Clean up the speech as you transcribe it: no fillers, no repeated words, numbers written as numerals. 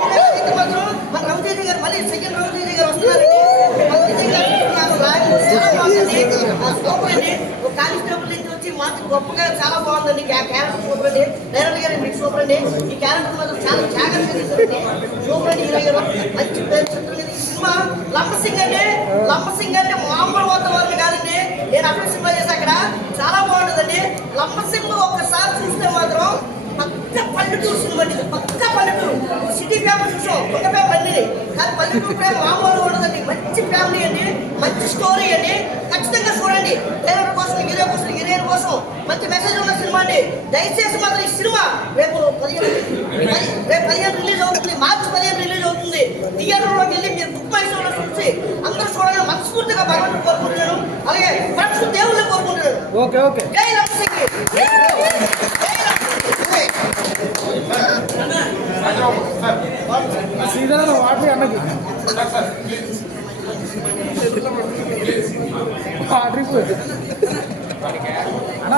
మాత్రం మన రవితేజ గారు మళ్ళీ సెకండ్ రవితేజ గారు వస్తున్నారండి. సూపర్ అండి. ఒక కానిస్టేబుల్ నుంచి వచ్చి మాత్రం గొప్పగా చాలా బాగుందండి. క్యారెక్టర్ సూపర్ అండి. డైరెక్టర్ గారు మీకు సూపర్ అండి. ఈ క్యారెక్టర్ మాత్రం చాలా జాగ్రత్తగా తీసారండి. సూపర్ అండి. హీరో గారు మంచి పేరు చెప్తుంది. ఈ సినిమా లంబసింగ్ అండి. లంబసింగ్ అంటే మామూలు వాతావరణం కాదండి. నేను అక్కడ సినిమా చేసి అక్కడ చాలా బాగుంటుందండి. లంబసింగ్ ఒక్కసారి చూస్తే మాత్రం పక్క పల్లెటూరు సినిమా అండి. పక్క పల్లెటూరు. సిటీ ఫ్యామిలీ చూసాం ఒక ఫ్యామిలీ కానీ పల్లెటూరు ప్రేమ మామూలు ఉండదండి. మంచి ఫ్యామిలీ అండి. మంచి స్టోరీ అండి. ఖచ్చితంగా చూడండి. డైరెక్టర్ కోసం హీరో కోసం హీరోయిన్ కోసం మంచి మెసేజ్ ఉన్న సినిమా అండి. దయచేసి మాత్రం ఈ సినిమా రేపు 15 రిలీజ్ అవుతుంది. మార్చి 15 రిలీజ్ అవుతుంది. థియేటర్లోకి వెళ్ళి మీరు బుక్ మై షోలో చూసి అందరూ చూడాలని మనస్ఫూర్తిగా భగవంతుని కోరుకుంటున్నాను. అలాగే ఫ్రెండ్స్ దేవుళ్ళని కోరుకుంటున్నాను. ఓకే జై లంబసింగ్. సీదా వాటి అన్నకి వాటర్ అన్న